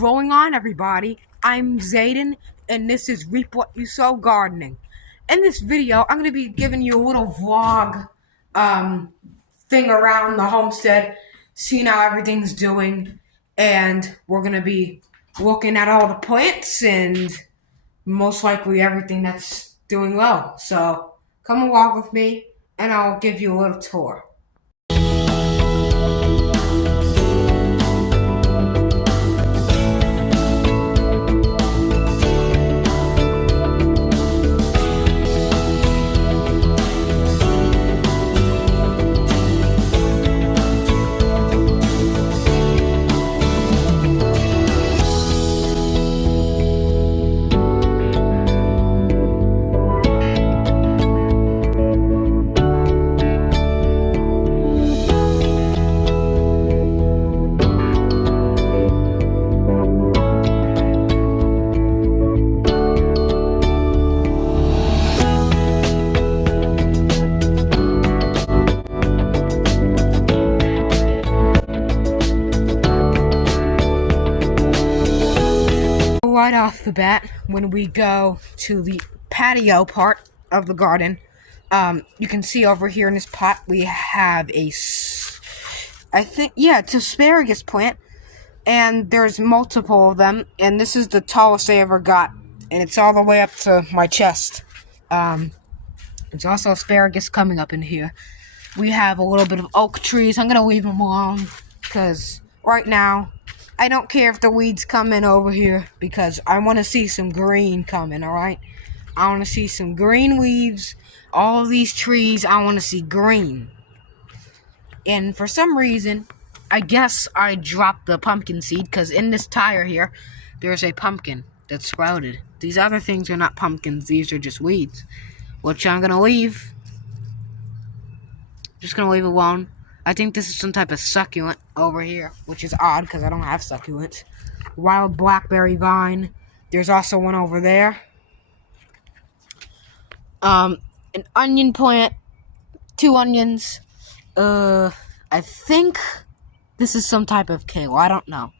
going on, everybody? I'm Zayden, and this is Reap What You Sow Gardening. In this video, I'm going to be giving you a little vlog thing around the homestead, seeing how everything's doing, and we're going to be looking at all the plants and most likely everything that's doing well. So, come along with me, and I'll give you a little tour. Right off the bat, when we go to the patio part of the garden, you can see over here in this pot we have it's asparagus plant, and there's multiple of them, and this is the tallest I ever got, and it's all the way up to my chest. There's also asparagus coming up in here. We have a little bit of oak trees. I'm gonna leave them alone because right now I don't care if the weeds come in over here because I want to see some green coming, alright? I want to see some green leaves. All of these trees, I want to see green. And for some reason, I guess I dropped the pumpkin seed because in this tire here, there's a pumpkin that sprouted. These other things are not pumpkins. These are just weeds, which I'm going to leave. Just going to leave alone. I think this is some type of succulent over here, which is odd because I don't have succulents. Wild blackberry vine. There's also one over there. An onion plant. 2 onions. I think this is some type of kale. I don't know.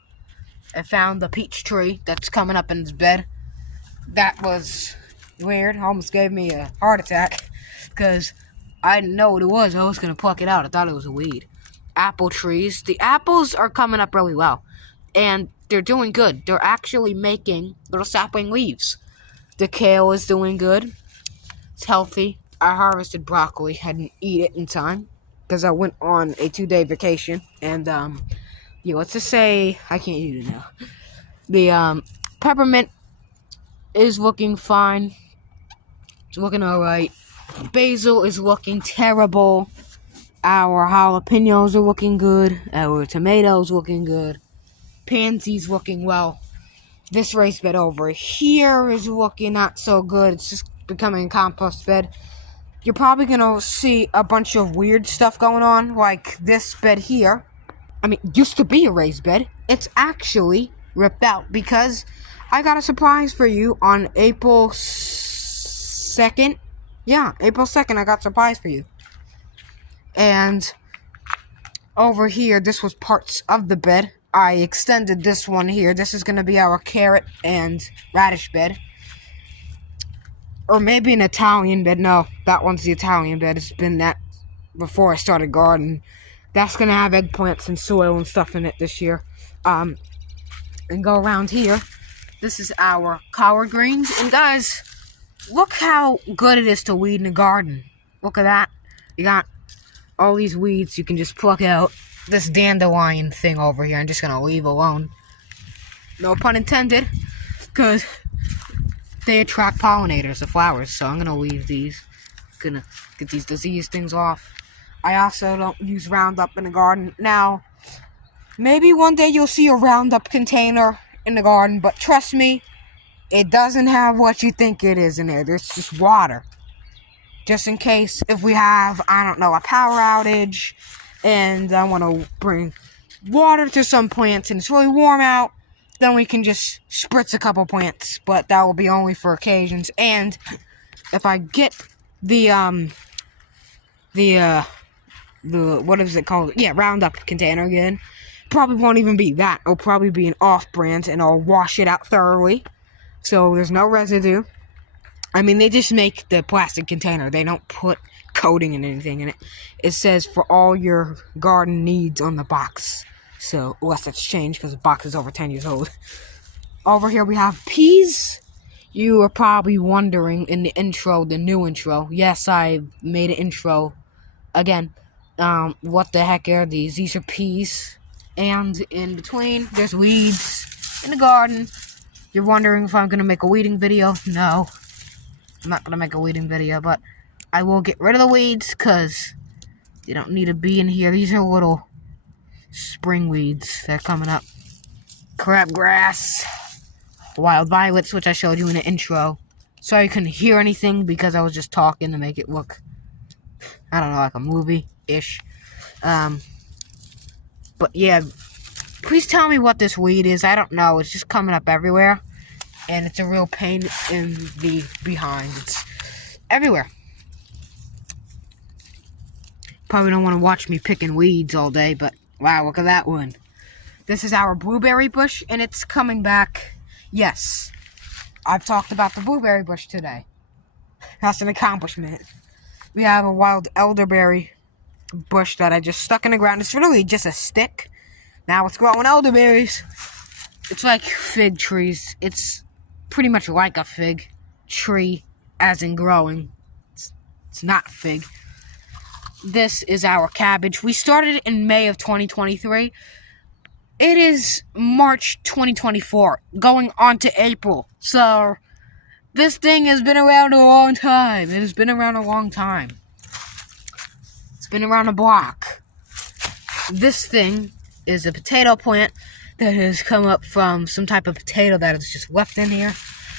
I found the peach tree that's coming up in his bed. That was weird. Almost gave me a heart attack because I didn't know what it was. I was going to pluck it out. I thought it was a weed. Apple trees. The apples are coming up really well. And they're doing good. They're actually making little sapling leaves. The kale is doing good. It's healthy. I harvested broccoli. I didn't eat it in time because I went on a 2-day vacation. And, let's just say I can't eat it now. The peppermint is looking fine. It's looking alright. Basil is looking terrible. Our jalapenos are looking good. Our tomatoes looking good. Pansies looking well. This raised bed over here is looking not so good. It's just becoming a compost bed. You're probably going to see a bunch of weird stuff going on, like this bed here. I mean, it used to be a raised bed. It's actually ripped out because I got a surprise for you on April 2nd. Yeah, April 2nd, I got a surprise for you. And over here, this was parts of the bed. I extended this one here. This is going to be our carrot and radish bed. Or maybe an Italian bed. No, that one's the Italian bed. It's been that before I started gardening. That's going to have eggplants and soil and stuff in it this year. And go around here. This is our collard greens. And guys, look how good it is to weed in a garden. Look at that. You got all these weeds you can just pluck out. This dandelion thing over here I'm just going to leave alone. No pun intended. Because they attract pollinators, the flowers. So I'm going to leave these. Going to get these disease things off. I also don't use Roundup in the garden. Now, maybe one day you'll see a Roundup container in the garden. But trust me, it doesn't have what you think it is in there. There's just water. Just in case if we have, I don't know, a power outage and I want to bring water to some plants and it's really warm out, then we can just spritz a couple plants. But that will be only for occasions. And if I get the what is it called? Yeah, Roundup container again. probably won't even be that. It'll probably be an off-brand, and I'll wash it out thoroughly, so there's no residue. I mean, they just make the plastic container. They don't put coating and anything in it. It says for all your garden needs on the box. So, unless that's changed, because the box is over 10 years old. Over here we have peas. You are probably wondering in the intro, the new intro. Yes, I made an intro again. What the heck are these? These are peas. And in between, there's weeds in the garden. You're wondering if I'm going to make a weeding video? No. I'm not going to make a weeding video, but I will get rid of the weeds because you don't need to be in here. These are little spring weeds that are coming up. Crabgrass. Wild violets, which I showed you in the intro. Sorry you couldn't hear anything because I was just talking to make it look, I don't know, like a movie-ish. But yeah, please tell me what this weed is. I don't know. It's just coming up everywhere. And it's a real pain in the behind. It's everywhere. Probably don't want to watch me picking weeds all day, but wow, look at that one. This is our blueberry bush, and it's coming back. Yes, I've talked about the blueberry bush today. That's an accomplishment. We have a wild elderberry bush that I just stuck in the ground. It's really just a stick. Now it's growing elderberries. It's like fig trees. It's pretty much like a fig tree, as in growing. It's not fig. This is our cabbage. We started in May of 2023. It is March 2024, going on to April. So, this thing has been around a long time. It has been around a long time. It's been around a block. This thing is a potato plant that has come up from some type of potato that is just left in here.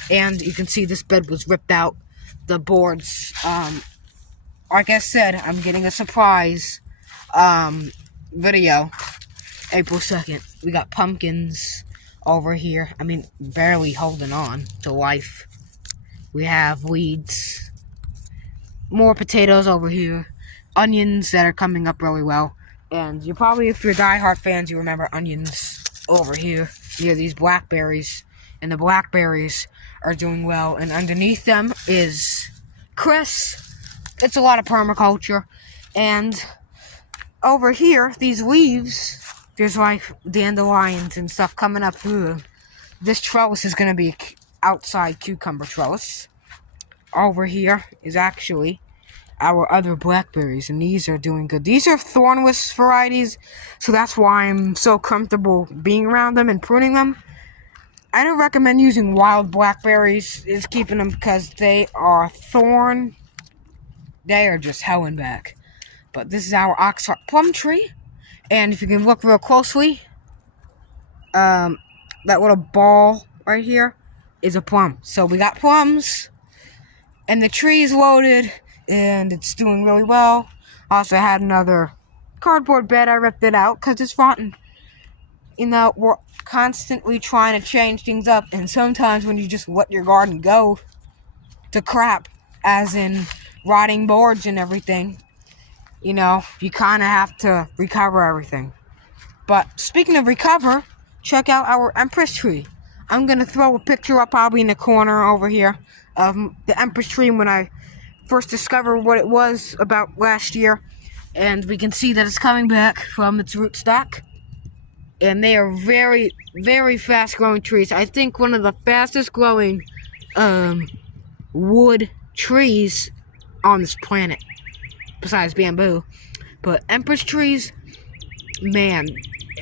And you can see this bed was ripped out. The boards, like I said, I'm getting a surprise video. April 2nd. We got pumpkins over here. I mean, barely holding on to life. We have weeds. More potatoes over here. Onions that are coming up really well. And you probably, if you're diehard fans, you remember onions over here. Near these blackberries. And the blackberries are doing well. And underneath them is cress. It's a lot of permaculture. And over here, these leaves, there's like dandelions and stuff coming up through. This trellis is going to be outside cucumber trellis. Over here is actually our other blackberries, and these are doing good. These are thornless varieties, so that's why I'm so comfortable being around them and pruning them. I don't recommend using wild blackberries, is keeping them, because they are thorn. They are just hell and back. But this is our oxheart plum tree. And if you can look real closely, that little ball right here is a plum. So we got plums, and the tree is loaded, and it's doing really well. Also had another cardboard bed. I ripped it out because it's rotten. You know, we're constantly trying to change things up, and sometimes when you just let your garden go to crap, as in rotting boards and everything, you know, you kind of have to recover everything. But speaking of recover, check out our Empress tree. I'm going to throw a picture up probably in the corner over here of the Empress tree when I first discovered what it was about last year. And we can see that it's coming back from its rootstock. And they are very, very fast growing trees. I think one of the fastest growing wood trees on this planet, besides bamboo. But Empress trees, man,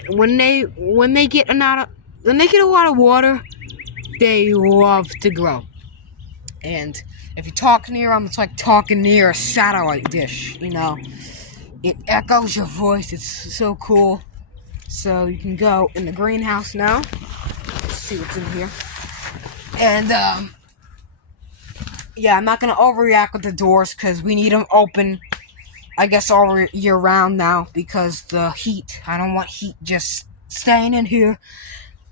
when they get a lot of water, they love to grow. And if you talk near them, it's like talking near a satellite dish, you know. It echoes your voice. It's so cool. So you can go in the greenhouse now. Let's see what's in here. And yeah, I'm not gonna overreact with the doors because we need them open, I guess, all year round now because the heat. I don't want heat just staying in here.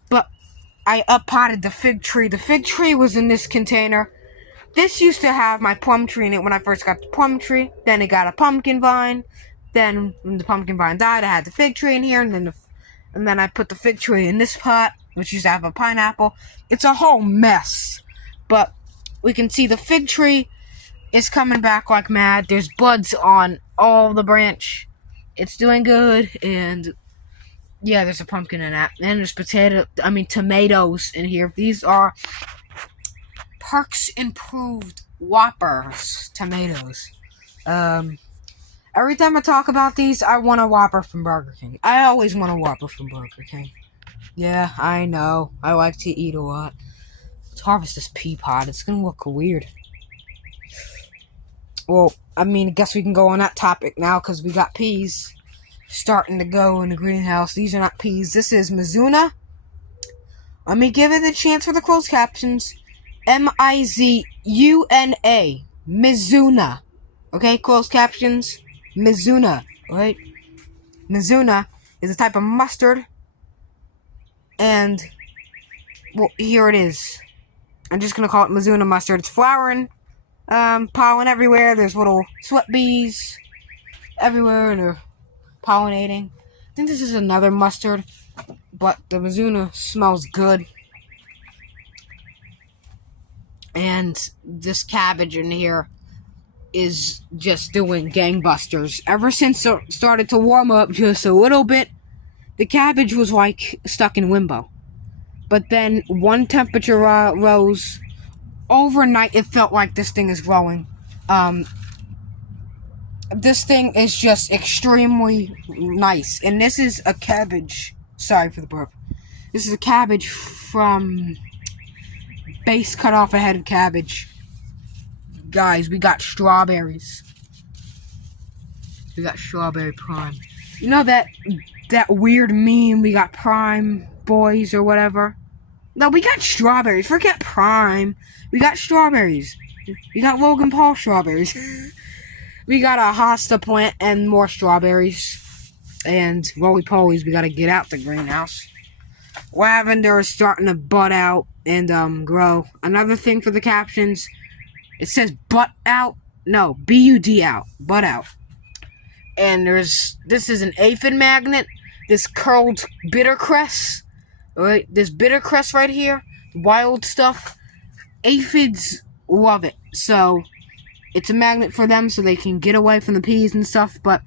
But I up-potted the fig tree. The fig tree was in this container. This used to have my plum tree in it when I first got the plum tree. Then it got a pumpkin vine. Then when the pumpkin vine died, I had the fig tree in here. And then And then I put the fig tree in this pot, which used to have a pineapple. It's a whole mess. But we can see the fig tree is coming back like mad. There's buds on all the branch. It's doing good. And yeah, there's a pumpkin in that. And there's tomatoes in here. These are Parks Improved Whoppers tomatoes. Every time I talk about these, I want a Whopper from Burger King. I always want a Whopper from Burger King. Yeah, I know. I like to eat a lot. Let's harvest this pea pod. It's gonna look weird. Well, I guess we can go on that topic now, because we got peas starting to go in the greenhouse. These are not peas. This is Mizuna. Let me give it a chance for the closed captions. Mizuna. Mizuna. Okay, closed captions. Mizuna. Right? Mizuna is a type of mustard. And, well, here it is. I'm just gonna call it Mizuna mustard. It's flowering. Pollen everywhere. There's little sweat bees everywhere, and they're pollinating. I think this is another mustard, but the Mizuna smells good. And this cabbage in here is just doing gangbusters. Ever since it started to warm up just a little bit, the cabbage was like stuck in limbo. But then one temperature rose. Overnight, it felt like this thing is growing. This thing is just extremely nice. And this is a cabbage. Sorry for the burp. This is a cabbage from base cut off a head of cabbage. Guys, we got strawberries. We got strawberry prime. You know that weird meme, we got prime boys or whatever? No, we got strawberries. Forget prime. We got strawberries. We got Logan Paul strawberries. We got a hosta plant and more strawberries. And roly-polies, we gotta get out the greenhouse. Lavender is starting to bud out and grow. Another thing for the captions, it says butt out. No, B-U-D out. Butt out. And this is an aphid magnet. This curled bittercress. Alright, this bittercress right here. Wild stuff. Aphids love it. So, it's a magnet for them so they can get away from the peas and stuff. But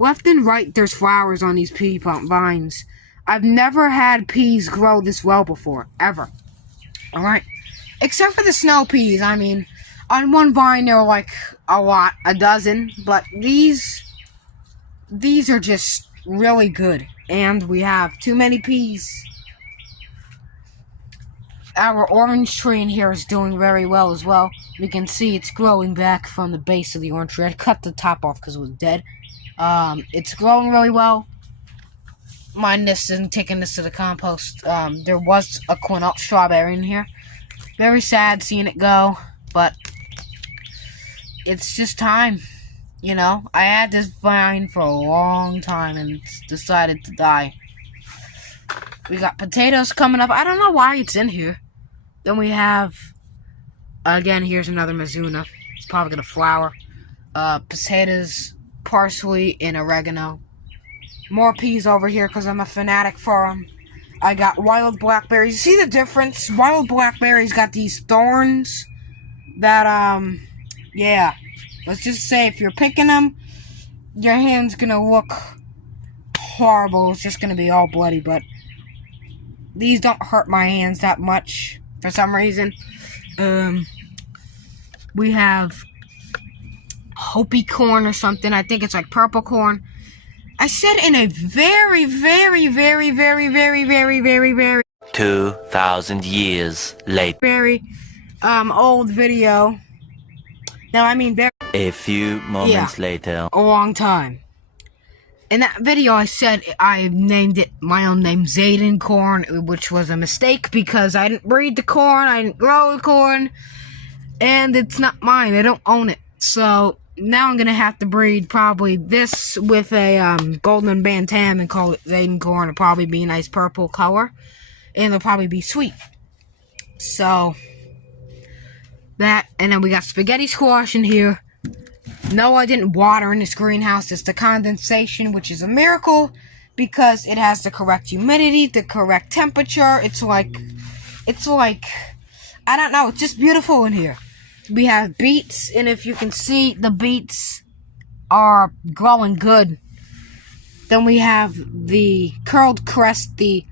left and right, there's flowers on these pea vines. I've never had peas grow this well before. Ever. Alright. Except for the snow peas. On one vine there are like a dozen. But these are just really good. And we have too many peas. Our orange tree in here is doing very well as well. We can see it's growing back from the base of the orange tree. I cut the top off because it was dead. It's growing really well. Mind this and taking this to the compost. There was a quinoa strawberry in here. Very sad seeing it go, but it's just time. You know, I had this vine for a long time and it's decided to die. We got potatoes coming up. I don't know why it's in here. Then we have, again, here's another Mizuna. It's probably going to flower. Potatoes, parsley, and oregano. More peas over here because I'm a fanatic for them. I got wild blackberries. You see the difference? Wild blackberries got these thorns that, yeah. Let's just say if you're picking them, your hand's going to look horrible. It's just going to be all bloody, but these don't hurt my hands that much for some reason. We have Hopi corn or something. I think it's like purple corn. I said in a very, very, very, very, very, very, very, very 2,000 years later. Very old video. Now, very A few moments later. A long time. In that video, I said I named it my own name, Zayden Corn, which was a mistake because I didn't breed the corn, I didn't grow the corn, and it's not mine. I don't own it. So now I'm gonna have to breed probably this with a golden bantam and call it Zayden Corn. It'll probably be a nice purple color, and it'll probably be sweet. So that, and then we got spaghetti squash in here. No, I didn't water in this greenhouse. It's the condensation, which is a miracle because it has the correct humidity, the correct temperature. It's like, I don't know, it's just beautiful in here. We have beets, and if you can see, the beets are growing good. Then we have the curled crest, the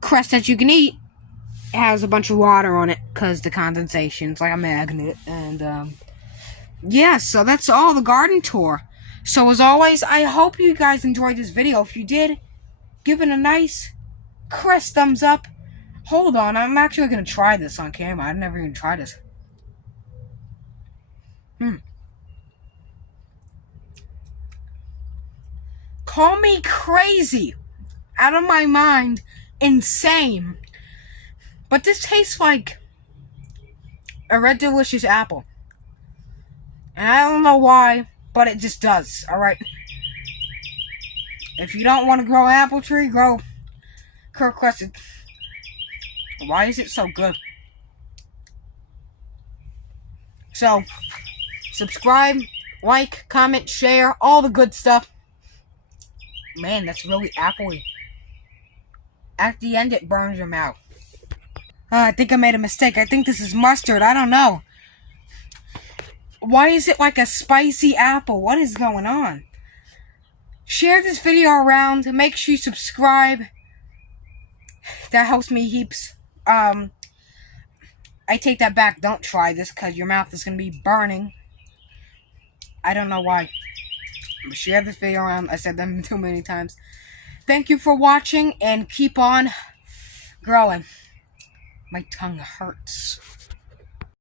crest that you can eat. It has a bunch of water on it because the condensation's like a magnet. And yeah, so that's all the garden tour. So as always, I hope you guys enjoyed this video. If you did, give it a nice crest thumbs up. Hold on, I'm actually going to try this on camera. I've never even tried this. Call me crazy, out of my mind, insane, but this tastes like a red delicious apple. And I don't know why, but it just does, alright? If you don't want to grow an apple tree, grow curl crested. Why is it so good? So, subscribe, like, comment, share, all the good stuff. Man, that's really appley. At the end, it burns your mouth. I think I made a mistake. I think this is mustard. I don't know. Why is it like a spicy apple? What is going on? Share this video around. Make sure you subscribe. That helps me heaps. I take that back. Don't try this because your mouth is going to be burning. I don't know why. Share this video around. I said them too many times. Thank you for watching and keep on growing. My tongue hurts.